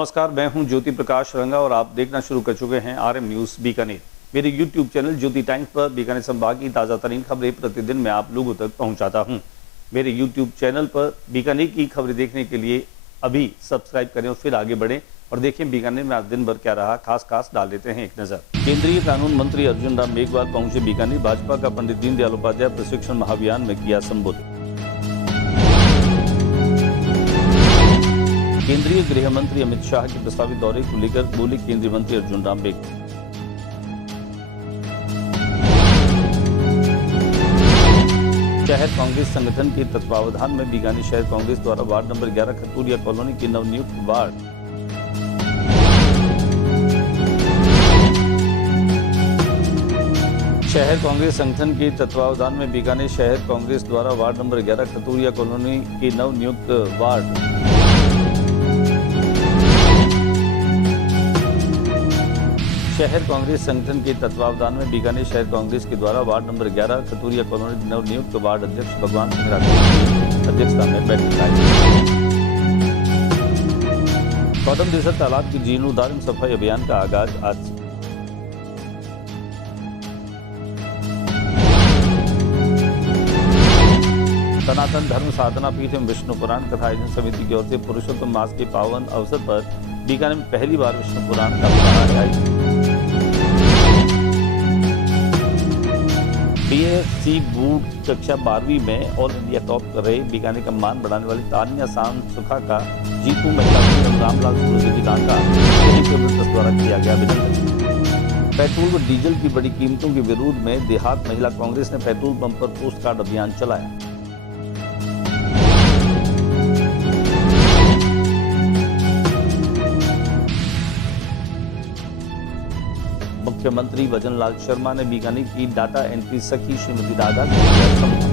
नमस्कार, मैं हूं ज्योति प्रकाश रंगा और आप देखना शुरू कर चुके हैं आरएम न्यूज बीकानेर। मेरे यूट्यूब चैनल ज्योति टाइम्स पर बीकानेर संभाग की ताज़ा तरीन खबरें प्रतिदिन मैं आप लोगों तक पहुंचाता हूं। मेरे यूट्यूब चैनल पर बीकानेर की खबरें देखने के लिए अभी सब्सक्राइब करें और फिर आगे बढ़ें और देखें बीकानेर में आज दिन भर क्या रहा। खास डाल देते हैं एक नजर। केंद्रीय कानून मंत्री अर्जुन राम मेघवाल पहुंचे बीकानेर। भाजपा का पंडित दीनदयाल उपाध्याय प्रशिक्षण महाअभियान में किया संबोधित। केंद्रीय गृह मंत्री अमित शाह के प्रस्तावित दौरे को लेकर बोले केंद्रीय मंत्री अर्जुन राम मेघवाल। शहर कांग्रेस संगठन के तत्वावधान में बीकानेर शहर कांग्रेस द्वारा वार्ड नंबर 11 खतूरिया कॉलोनी के नवनियुक्त वार्ड शहर कांग्रेस संगठन के तत्वावधान में बीकानेर शहर कांग्रेस द्वारा वार्ड नंबर 11 खतूरिया कॉलोनी के नवनियुक्त वार्ड शहर कांग्रेस संगठन के तत्वावधान में बीकानेर शहर कांग्रेस के द्वारा वार्ड नंबर 11 खतूरिया कॉलोनी नवनियुक्त वार्ड अध्यक्ष भगवान सिंह राठौर की अध्यक्षता में बैठक आई। गौतम देसर तालाब की जीर्णोद्धार सफाई अभियान का आगाज आज से। सनातन धर्म साधना पीठ एवं विष्णु पुराण कथा आयोजन समिति की ओर से पुरुषोत्तम मास के पावन अवसर पर बीकानेर में पहली बार विष्णु पुराण का आयोजन। बीएससी बोर्ड कक्षा 12वीं में ऑल इंडिया टॉप कर रहे बीकानेर का मान बढ़ाने वाली तानिया शान सुखा का जीतू महिला रामलाल सूर्यदेवी का द्वारा किया गया अभिनंदन। पेट्रोल व डीजल की बड़ी कीमतों के विरोध में देहात महिला कांग्रेस ने पेट्रोल पंप पर पोस्ट कार्ड अभियान चलाया। मुख्यमंत्री भजनलाल शर्मा ने बीकानेर की डाटा एंट्री सखी श्रीमती दादा को किया सम्मान।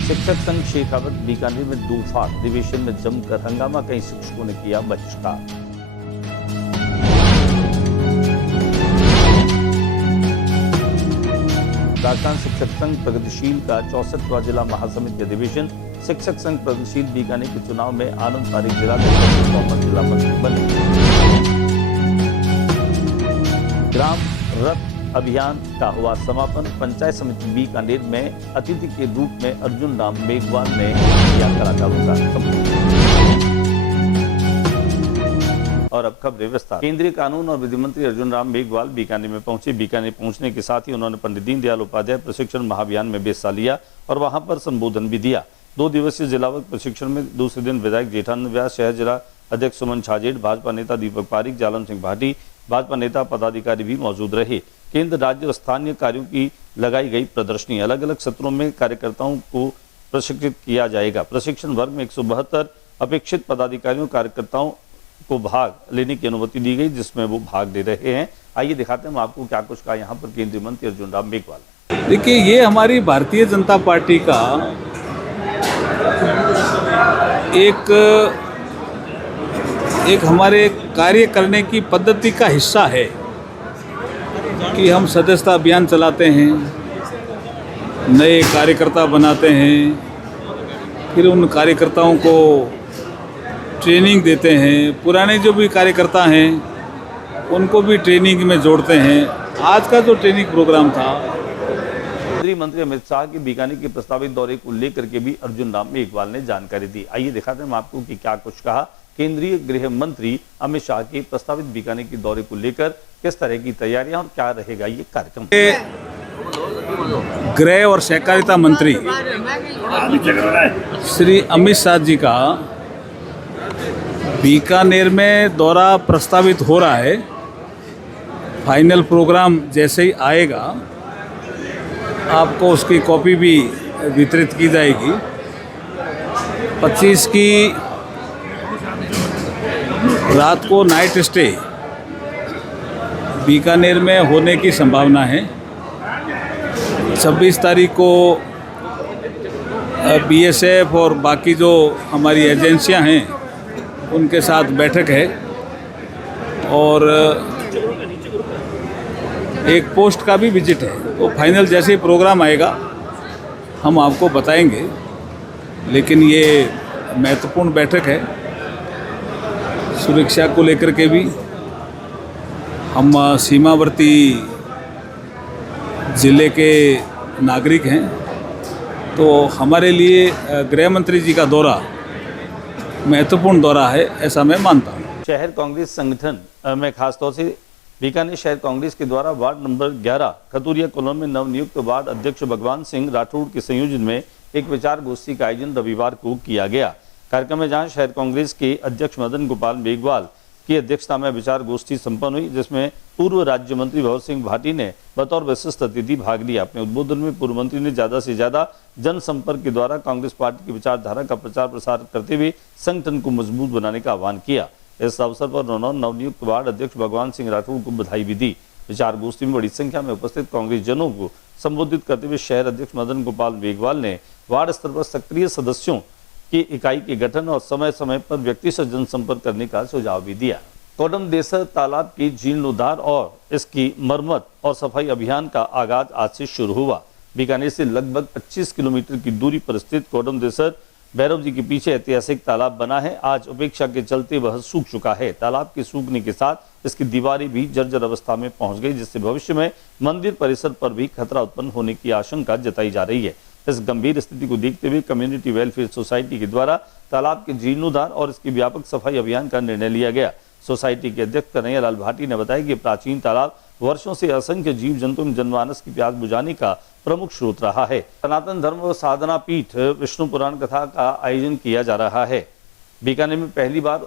शिक्षक संघ शेखावत बीकानेर में दूफाक अधिवेशन में जमकर हंगामा, कई शिक्षकों ने किया बहिष्कार। राजस्थान शिक्षक संघ प्रगतिशील का 64वां जिला महासमिति अधिवेशन। शिक्षक संघ प्रगतिशील बीकानेर के चुनाव में आनंद पारिक जिला जिला मंत्री बने। ग्राम रथ अभियान का हुआ समापन। पंचायत समिति बीकानेर में अतिथि के रूप में अर्जुन राम मेघवाल ने किया कलाकारों का सम्मान। और अब खबरें विस्तार। केंद्रीय कानून और विधि मंत्री अर्जुन राम मेघवाल बीकानेर में पहुंचे। बीकानेर पहुंचने के साथ ही उन्होंने पंडित दीनदयाल उपाध्याय प्रशिक्षण महाअभियान में हिस्सा लिया और वहां पर संबोधन भी दिया। 2 दिवसीय जिलावक प्रशिक्षण में दूसरे दिन विधायक जेठानंद व्यास, शहर जिला अध्यक्ष सुमन छाजेड़, भाजपा नेता दीपक पारिक, जालम सिंह भाटी, भाजपा नेता पदाधिकारी भी मौजूद रहे। केंद्र, राज्य और स्थानीय कार्यों की लगाई गई प्रदर्शनी। अलग अलग सत्रों में कार्यकर्ताओं को प्रशिक्षित किया जाएगा। प्रशिक्षण वर्ग में 172 अपेक्षित पदाधिकारियों कार्यकर्ताओं को भाग लेने की अनुमति दी गई, जिसमें वो भाग ले रहे हैं। आइए दिखाते हैं आपको क्या कुछ कहा यहाँ पर केंद्रीय मंत्री अर्जुन राम मेघवाल। देखिए, ये हमारी भारतीय जनता पार्टी का एक हमारे कार्य करने की पद्धति का हिस्सा है कि हम सदस्यता अभियान चलाते हैं, नए कार्यकर्ता बनाते हैं, फिर उन कार्यकर्ताओं को ट्रेनिंग देते हैं, पुराने जो भी कार्यकर्ता हैं उनको भी ट्रेनिंग में जोड़ते हैं। आज का जो ट्रेनिंग प्रोग्राम था, केंद्रीय मंत्री अमित शाह के बीकानेर के प्रस्तावित दौरे को लेकर के भी अर्जुन राम मेघवाल ने जानकारी दी। आइए दिखाते हैं आपको कि क्या कुछ कहा केंद्रीय गृह मंत्री अमित शाह के प्रस्तावित बीकानेर के दौरे को लेकर, किस तरह की तैयारियां और क्या रहेगा ये कार्यक्रम। गृह और सहकारिता मंत्री श्री अमित शाह जी का बीकानेर में दौरा प्रस्तावित हो रहा है। फाइनल प्रोग्राम जैसे ही आएगा आपको उसकी कॉपी भी वितरित की जाएगी। 25 की रात को नाइट स्टे बीकानेर में होने की संभावना है। 26 तारीख को बीएसएफ और बाकी जो हमारी एजेंसियां हैं उनके साथ बैठक है और एक पोस्ट का भी विजिट है। तो फाइनल जैसे ही प्रोग्राम आएगा हम आपको बताएंगे, लेकिन ये महत्वपूर्ण बैठक है। सुरक्षा को लेकर के भी हम सीमावर्ती ज़िले के नागरिक हैं, तो हमारे लिए गृह मंत्री जी का दौरा महत्वपूर्ण दौरा है, ऐसा मैं मानता हूँ। शहर कांग्रेस संगठन में खासतौर से बीकानेर शहर कांग्रेस के द्वारा वार्ड नंबर 11 खतूरिया कॉलोनी में नवनियुक्त वार्ड अध्यक्ष भगवान सिंह राठौड़ के संयोजन में एक विचार गोष्ठी का आयोजन रविवार को किया गया। कार्यक्रम में जहां शहर कांग्रेस के अध्यक्ष मदन गोपाल मेघवाल की अध्यक्षता में विचार गोष्ठी संपन्न हुई, जिसमें पूर्व राज्य मंत्री भवर सिंह भाटी ने बतौर विशिष्ट अतिथि भाग लिया। अपने उद्बोधन में पूर्व मंत्री ने ज्यादा से ज्यादा जनसंपर्क के द्वारा कांग्रेस पार्टी की विचारधारा का प्रचार प्रसार करते हुए संगठन को मजबूत बनाने का आह्वान किया। इस अवसर पर उन्होंने नवनियुक्त वार्ड अध्यक्ष भगवान सिंह राठौड़ को बधाई भी दी। विचार गोष्ठी में बड़ी संख्या में उपस्थित कांग्रेस जनों को संबोधित करते हुए शहर अध्यक्ष मदन गोपाल मेघवाल ने वार्ड स्तर पर सक्रिय सदस्यों की इकाई के गठन और समय समय पर व्यक्ति से जनसंपर्क करने का सुझाव भी दिया। कोडमदेसर तालाब की जीर्णोद्धार और इसकी मरम्मत और सफाई अभियान का आगाज आज से शुरू हुआ। बीकानेर से लगभग 25 किलोमीटर की दूरी पर स्थित कोडमदेसर भैरव जी के पीछे ऐतिहासिक तालाब बना है। आज उपेक्षा के चलते वह सूख चुका है। तालाब के सूखने के साथ इसकी दीवारें भी जर्जर अवस्था में पहुंच गई, जिससे भविष्य में मंदिर परिसर पर भी खतरा उत्पन्न होने की आशंका जताई जा रही है। इस गंभीर स्थिति को देखते हुए कम्युनिटी वेलफेयर सोसाइटी के द्वारा तालाब के जीर्णोद्धार और इसकी व्यापक सफाई अभियान का निर्णय लिया गया। सोसाइटी के अध्यक्ष कन्हैया लाल भाटी ने बताया कि प्राचीन तालाब वर्षों से असंख्य जीव जंतु एवं जनमानस की प्यास बुझाने का प्रमुख स्रोत रहा है। सनातन धर्म व साधना पीठ विष्णु पुराण कथा का आयोजन किया जा रहा है। बीकानेर में पहली बार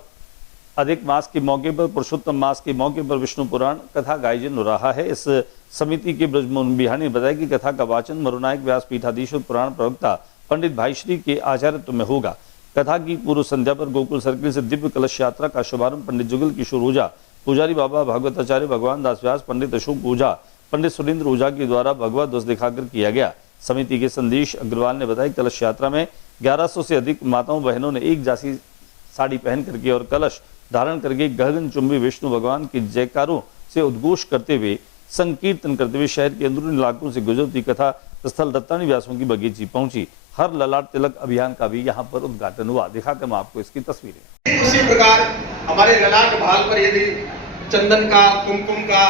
अधिक मास के मौके पर पुरुषोत्तम मास के मौके पर विष्णु पुराण कथा का आयोजन हो रहा है। इस समिति के ब्रजमोहन बिहारी ने बताया कि कथा का वाचन मरुनायक व्यास पीठाधीश्वर पुराण प्रवक्ता पंडित भाईश्री के आचार्यत्व में होगा। कथा की पूर्व संध्या पर गोकुल सर्किल से दिव्य कलश यात्रा का शुभारंभ पंडित जुगल किशोर ओझा, पुजारी बाबा भागवताचार्य भगवान दास व्यास, पंडित अशोक ओझा, पंडित सुरेंद्र ओझा के द्वारा भगवा ध्वज दिखाकर किया गया। समिति के संदेश अग्रवाल ने बताया कलश यात्रा में 1100 से अधिक माताओं बहनों ने एक जैसी साड़ी पहन करके और कलश धारण करके गगनचुंबी विष्णु भगवान के जयकारों से उद्घोष करते हुए संकीर्तन करते हुए शहर के अंदरूनी इलाकों से गुजरती कथा स्थल रत्तानी व्यासों की बगीची पहुंची। हर ललाट तिलक अभियान का भी यहाँ पर उद्घाटन हुआ। दिखाकर मैं आपको इसकी तस्वीरें। उसी प्रकार हमारे ललाट भाग पर यदि चंदन का कुमकुम का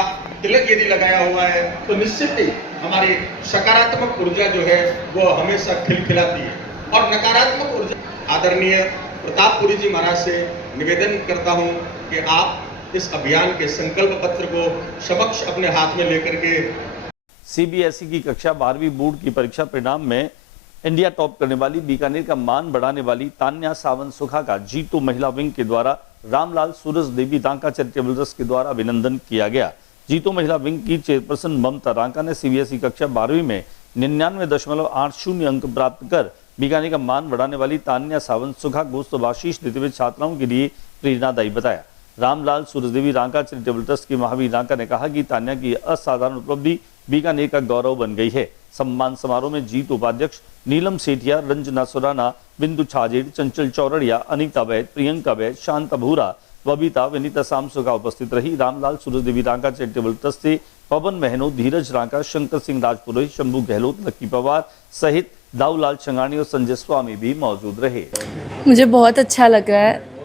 तिलक यदि लगाया हुआ है तो निश्चित ही हमारी सकारात्मक ऊर्जा जो है वो हमेशा खिलखिलाती है। और नकारात्मक ऊर्जा आदरणीय प्रतापपुरी जी महाराज से निवेदन करता हूं कि आप इस अभियान के संकल्प पत्र को समक्ष अपने हाथ में लेकर के सीबीएसई की कक्षा 12वीं बोर्ड की परीक्षा परिणाम में इंडिया टॉप करने वाली बीकानेर का मान बढ़ाने वाली तान्या सावंत सुखा का जीतो महिला विंग के द्वारा रामलाल सूरज देवी रांका चैरिटेबल ट्रस्ट के द्वारा अभिनंदन किया गया। जीतो महिला विंग की चेयरपर्सन ममता रांका ने सीबीएसई कक्षा 12वीं में 99.80 अंक प्राप्त कर बीकानेर का मान बढ़ाने वाली तान्या सावंत सुखा को शुभाशीष देते हुए छात्राओं के लिए प्रेरणादायी बताया। रामलाल सूरजदेवी रांका चैरिटेबल ट्रस्ट की महावीर रांका ने कहा कि तान्या की असाधारण उपलब्धि बीकानेर का गौरव बन गई है। सम्मान समारोह में जीत उपाध्यक्ष नीलम सेठिया, रंजना सुराना, बिंदु छाजेड़, चंचल चौरड़िया, अनीता वैद, प्रियंका वैद, शांता भूरा, बबीता, विनीता सामसुका उपस्थित रही। रामलाल सूरजदेवी रांका चैरिटेबल ट्रस्ट से पवन महनो, धीरज रांका, शंकर सिंह राजपुरोहित, शंभू गहलोत, लक्की पवार सहित दाऊलाल छंगानी और संजय स्वामी भी मौजूद रहे। मुझे बहुत अच्छा लग रहा है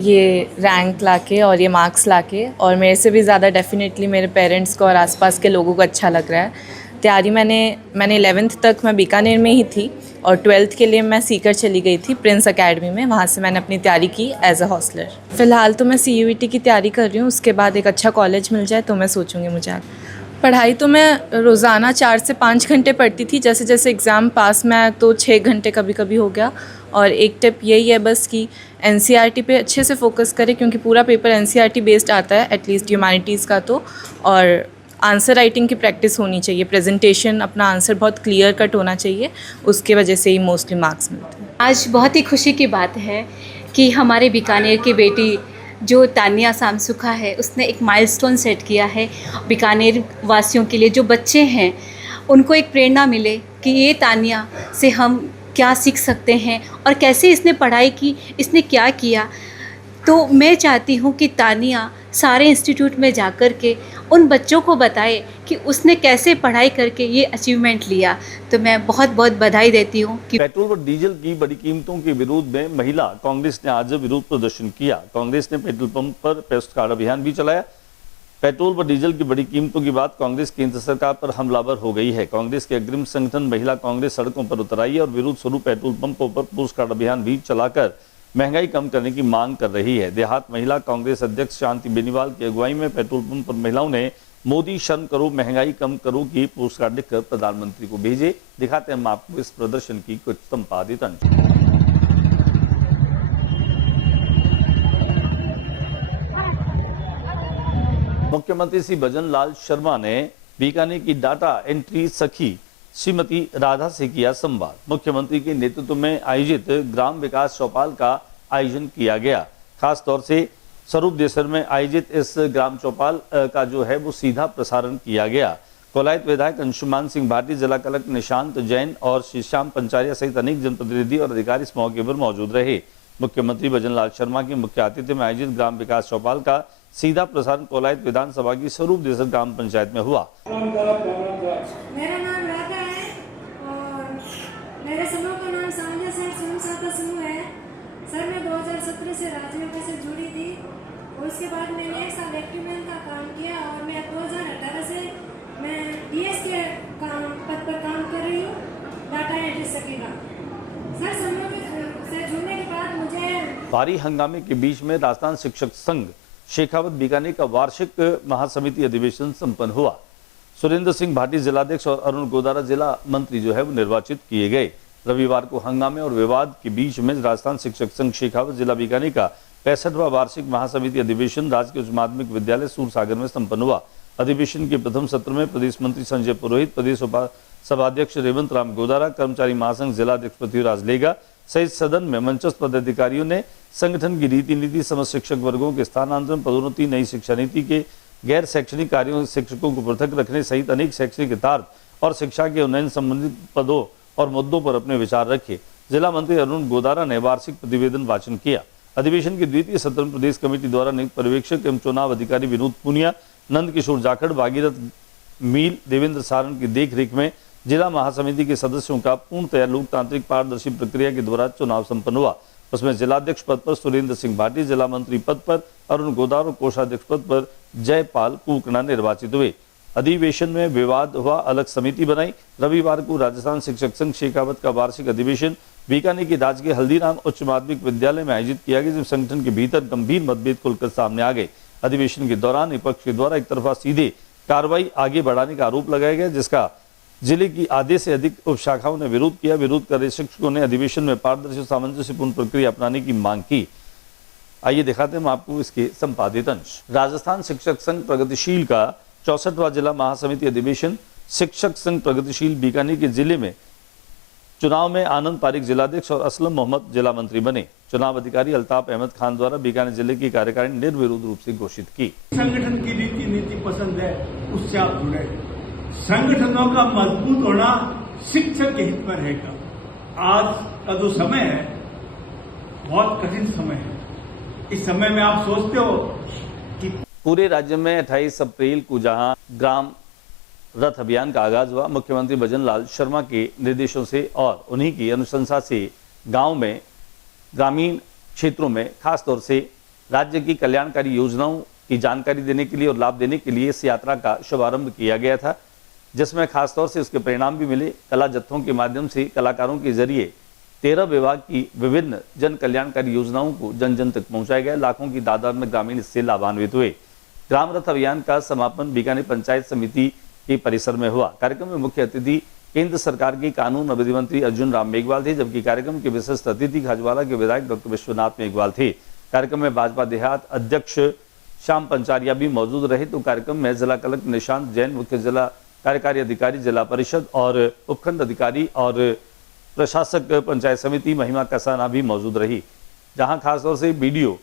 ये रैंक लाके और ये मार्क्स लाके, और मेरे से भी ज़्यादा डेफिनेटली मेरे पेरेंट्स को और आसपास के लोगों को अच्छा लग रहा है। तैयारी मैंने 11th तक मैं बीकानेर में ही थी और 12th के लिए मैं सीकर चली गई थी प्रिंस एकेडमी में। वहाँ से मैंने अपनी तैयारी की एज अ हॉस्टलर। फ़िलहाल तो मैं CUET की तैयारी कर रही हूँ, उसके बाद एक अच्छा कॉलेज मिल जाए तो मैं सोचूंगी मुझे पढ़ाई तो मैं रोज़ाना 4 से 5 घंटे पढ़ती थी। जैसे जैसे एग्ज़ाम पास में आया तो 6 घंटे कभी कभी हो गया। और एक टिप यही है बस कि NCERT पे अच्छे से फोकस करें, क्योंकि पूरा पेपर NCERT बेस्ड आता है एटलीस्ट ह्यूमैनिटीज़ का तो। और आंसर राइटिंग की प्रैक्टिस होनी चाहिए, प्रेजेंटेशन अपना आंसर बहुत क्लियर कट होना चाहिए, उसके वजह से ही मोस्टली मार्क्स मिलते हैं। आज बहुत ही खुशी की बात है कि हमारे बीकानेर की बेटी जो तान्या सामसुखा है उसने एक माइलस्टोन सेट किया है। बीकानेर वासियों के लिए जो बच्चे हैं उनको एक प्रेरणा मिले कि ये तान्या से हम क्या सीख सकते हैं और कैसे इसने पढ़ाई की, इसने क्या किया। तो मैं चाहती हूँ कि तान्या सारे इंस्टीट्यूट में जाकर के उन बच्चों को बताए कि कि उसने कैसे पढ़ाई करके ये अचीवमेंट लिया। तो मैं बहुत बहुत बधाई देती हूँ कि पेट्रोल और डीजल की बड़ी कीमतों के विरोध में महिला कांग्रेस ने आज विरोध प्रदर्शन किया। कांग्रेस ने पेट्रोल पंप पर पोस्ट कार्ड अभियान भी चलाया। पेट्रोल व डीजल की बड़ी कीमतों के बाद कांग्रेस केंद्र सरकार पर हमलावर हो गई है। कांग्रेस के अग्रिम संगठन महिला कांग्रेस सड़कों पर उतर आई है और विरोध स्वरूप पेट्रोल पंपों पर पोस्ट कार्ड अभियान भी चलाकर महंगाई कम करने की मांग कर रही है। देहात महिला कांग्रेस अध्यक्ष शांति बेनीवाल की अगुवाई में पेट्रोल पंप पर महिलाओं ने मोदी शर्म करो महंगाई कम करो की पोस्ट कार्ड लिखकर प्रधानमंत्री को भेजे। दिखाते हैं हम आपको इस प्रदर्शन की कुछ संपादित अंश। मुख्यमंत्री श्री भजन लाल शर्मा ने बीकानेर की डाटा एंट्री सखी श्रीमती राधा से किया संवाद। मुख्यमंत्री के नेतृत्व में आयोजित ग्राम विकास चौपाल का आयोजन किया गया। खास तौर से स्वरूप देसर में आयोजित इस ग्राम चौपाल का जो है वो सीधा प्रसारण किया गया। कोलायत विधायक अंशुमान सिंह भाटी, जिला कलेक्टर निशांत जैन और श्री श्याम पंचारिया सहित अनेक जनप्रतिनिधि और अधिकारी इस मौके पर मौजूद रहे। मुख्यमंत्री भजन लाल शर्मा के मुख्य आतिथ्य में आयोजित ग्राम विकास चौपाल का सीधा प्रसारण कोलायत विधानसभा की स्वरूप देसर ग्राम पंचायत में हुआ। मेरा नाम राधा है और मेरे समूह का नाम सामने से स्वयं समूह है। सर मैं 2017 से राजनीति से जुड़ी थी और उसके बाद मैंने 1 साल एक्टिवमेंट का काम किया और मैं 2018 से मैं डीएस के पद पर काम कर रही हूँ, डाटा एंट्री सकेगा। सर समूह से जुड़ने के बाद मुझे भारी हंगामे के बीच में राजस्थान शिक्षक संघ शेखावत बीकानेर का वार्षिक महासमिति अधिवेशन संपन्न हुआ। सुरेंद्र सिंह भाटी जिलाध्यक्ष और अरुण गोदारा जिला मंत्री जो है वो निर्वाचित किए गए। रविवार को हंगामे और विवाद के बीच में राजस्थान शिक्षक संघ शेखावत जिला बीकानेर का 65वां वार्षिक महासमिति अधिवेशन राजकीय उच्च माध्यमिक विद्यालय सूरसागर में संपन्न हुआ। अधिवेशन के प्रथम सत्र में प्रदेश मंत्री संजय पुरोहित, प्रदेश सभाध्यक्ष रेवंत राम गोदारा, कर्मचारी महासंघ जिलाध्यक्ष पृथ्वीराज लेगा सहित सदन में मंचस्थ पदाधिकारियों ने संगठन की रीति नीति, समस्त शिक्षक वर्गों के स्थानांतरण, पदोन्नति, नई शिक्षा नीति के गैर शैक्षणिक कार्यों से शिक्षकों को पृथक रखने सहित अनेक शैक्षणिक हितार्थ और शिक्षा के उन्नयन संबंधित पदों और मुद्दों पर अपने विचार रखे। जिला मंत्री अरुण गोदारा ने वार्षिक प्रतिवेदन वाचन किया। अधिवेशन के द्वितीय सत्र में प्रदेश कमेटी द्वारा नियुक्त पर्यवेक्षक एवं चुनाव अधिकारी विनोद पुनिया, नंद किशोर जाखड़, भागीरथ मील, देवेंद्र सारण की देखरेख में जिला महासमिति के सदस्यों का पूर्णतया लोकतांत्रिक पारदर्शी प्रक्रिया के द्वारा चुनाव संपन्न हुआ। उसमें जिलाध्यक्ष पद पर सुरेंद्र सिंह भाटी, जिला मंत्री पद पर अरुण गोदारा और कोषाध्यक्ष पद पर जयपाल कुकना निर्वाचित हुए। अधिवेशन में विवाद हुआ, अलग समिति बनाई। रविवार को राजस्थान शिक्षक संघ शेखावत का वार्षिक अधिवेशन बीकानेर के राजकीय हल्दीराम उच्च माध्यमिक विद्यालय में आयोजित किया गया, जब संगठन के भीतर गंभीर मतभेद खुलकर सामने आ गए। अधिवेशन के दौरान विपक्ष के द्वारा एक तरफा सीधे कार्रवाई आगे बढ़ाने का आरोप लगाया गया, जिसका जिले की आधे से अधिक उपशाखाओं ने विरोध किया। विरोध कर रहे शिक्षकों ने अधिवेशन में पारदर्शी सामंजस्यपूर्ण प्रक्रिया अपनाने की मांग की। आइए दिखाते हैं हम आपको इसके संपादित अंश। राजस्थान शिक्षक संघ प्रगतिशील का 64वां जिला महासमिति अधिवेशन। शिक्षक संघ प्रगतिशील बीकानेर के जिले में चुनाव में आनंद पारिक जिलाध्यक्ष और असलम मोहम्मद जिला मंत्री बने। चुनाव अधिकारी अल्ताफ अहमद खान द्वारा बीकानेर जिले की कार्यकारिणी निर्विरोध रूप से घोषित की। संगठन की रीति नीति पसंद है, उससे आप जुड़े। संगठनों का मजबूत होना शिक्षक के हित में रहेगा। आज का जो समय है बहुत कठिन समय है। इस समय में आप सोचते हो कि पूरे राज्य में 28 अप्रैल को जहां ग्राम रथ अभियान का आगाज हुआ, मुख्यमंत्री भजन लाल शर्मा के निर्देशों से और उन्हीं की अनुशंसा से गांव में, ग्रामीण क्षेत्रों में खास तौर से राज्य की कल्याणकारी योजनाओं की जानकारी देने के लिए और लाभ देने के लिए इस यात्रा का शुभारंभ किया गया था, जिसमें खासतौर से उसके परिणाम भी मिले। कला जत्थों के माध्यम से कलाकारों के जरिए 13 विभाग की विभिन्न जन कल्याणकारी योजनाओं को जन जन तक पहुंचाया गया। लाखों की तादाद में ग्रामीण इससे लाभान्वित हुए। ग्राम रथ अभियान का समापन बीकानेर पंचायत समिति के परिसर में हुआ। कार्यक्रम में मुख्य अतिथि केंद्र सरकार के कानून और विधि मंत्री अर्जुन राम मेघवाल थे, जबकि कार्यक्रम के विशिष्ट अतिथि खाजवाला के विधायक डॉक्टर विश्वनाथ मेघवाल थे। कार्यक्रम में भाजपा देहात अध्यक्ष श्याम पंचारिया भी मौजूद रहे। तो कार्यक्रम में जिला कलेक्टर निशांत जैन, मुख्य जिला कार्यकारी अधिकारी जिला परिषद और उपखंड अधिकारी और प्रशासक पंचायत समिति महिमा कसाना भी मौजूद रही, जहां खासतौर से बीडीओ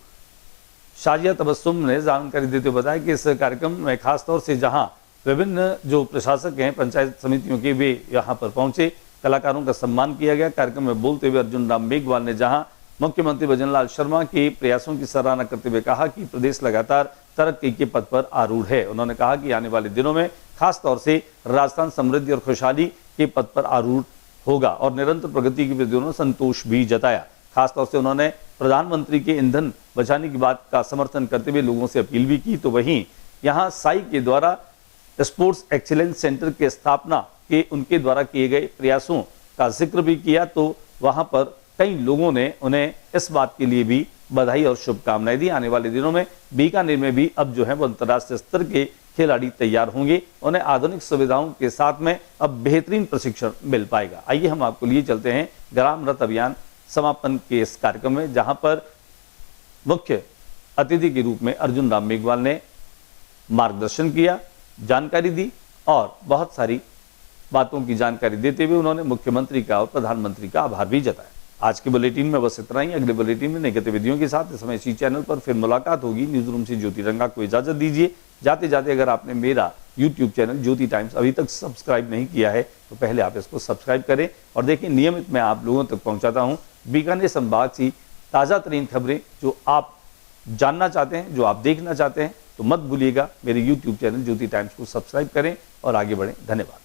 शाजिया तबस्सुम ने जानकारी देते हुए बताया कि इस कार्यक्रम में खासतौर से जहां विभिन्न जो प्रशासक हैं पंचायत समितियों के, वे यहां पर पहुंचे, कलाकारों का सम्मान किया गया। कार्यक्रम में बोलते हुए अर्जुन राम मेघवाल ने जहां मुख्यमंत्री भजनलाल शर्मा के प्रयासों की सराहना करते हुए कहा कि प्रदेश लगातार तरक्की के पथ पर आरूढ़ है। उन्होंने कहा कि आने वाले दिनों में खास तौर से राजस्थान समृद्धि और खुशहाली के पथ पर आरूढ़ होगा और निरंतर प्रगति के प्रति उन्होंने संतोष भी जताया। खासतौर से उन्होंने प्रधानमंत्री के ईंधन बचाने की बात का समर्थन करते हुए लोगों से अपील भी की। तो वहीं यहाँ साई के द्वारा स्पोर्ट्स एक्सीलेंस सेंटर की स्थापना के उनके द्वारा किए गए प्रयासों का जिक्र भी किया। तो वहां पर कई लोगों ने उन्हें इस बात के लिए भी बधाई और शुभकामनाएं दी। आने वाले दिनों में बीकानेर में भी अब जो है वो अंतर्राष्ट्रीय स्तर के खिलाड़ी तैयार होंगे। उन्हें आधुनिक सुविधाओं के साथ में अब बेहतरीन प्रशिक्षण मिल पाएगा। आइए हम आपको लिए चलते हैं ग्राम रथ अभियान समापन के इस कार्यक्रम में, जहां पर मुख्य अतिथि के रूप में अर्जुन राम मेघवाल ने मार्गदर्शन किया, जानकारी दी और बहुत सारी बातों की जानकारी देते हुए उन्होंने मुख्यमंत्री का और प्रधानमंत्री का आभार भी जताया। आज के बुलेटिन में बस इतना ही। अगले बुलेटिन में नई गतिविधियों के साथ इस समय इसी चैनल पर फिर मुलाकात होगी। न्यूज रूम से ज्योति रंगा को इजाजत दीजिए। जाते जाते अगर आपने मेरा यूट्यूब चैनल ज्योति टाइम्स अभी तक सब्सक्राइब नहीं किया है तो पहले आप इसको सब्सक्राइब करें और देखिए, नियमित मैं आप लोगों तक पहुंचाता हूं बीकानेर संभाग की ताज़ा तरीन खबरें जो आप जानना चाहते हैं, जो आप देखना चाहते हैं। तो मत भूलिएगा मेरे यूट्यूब चैनल ज्योति टाइम्स को सब्सक्राइब करें और आगे बढ़ें। धन्यवाद।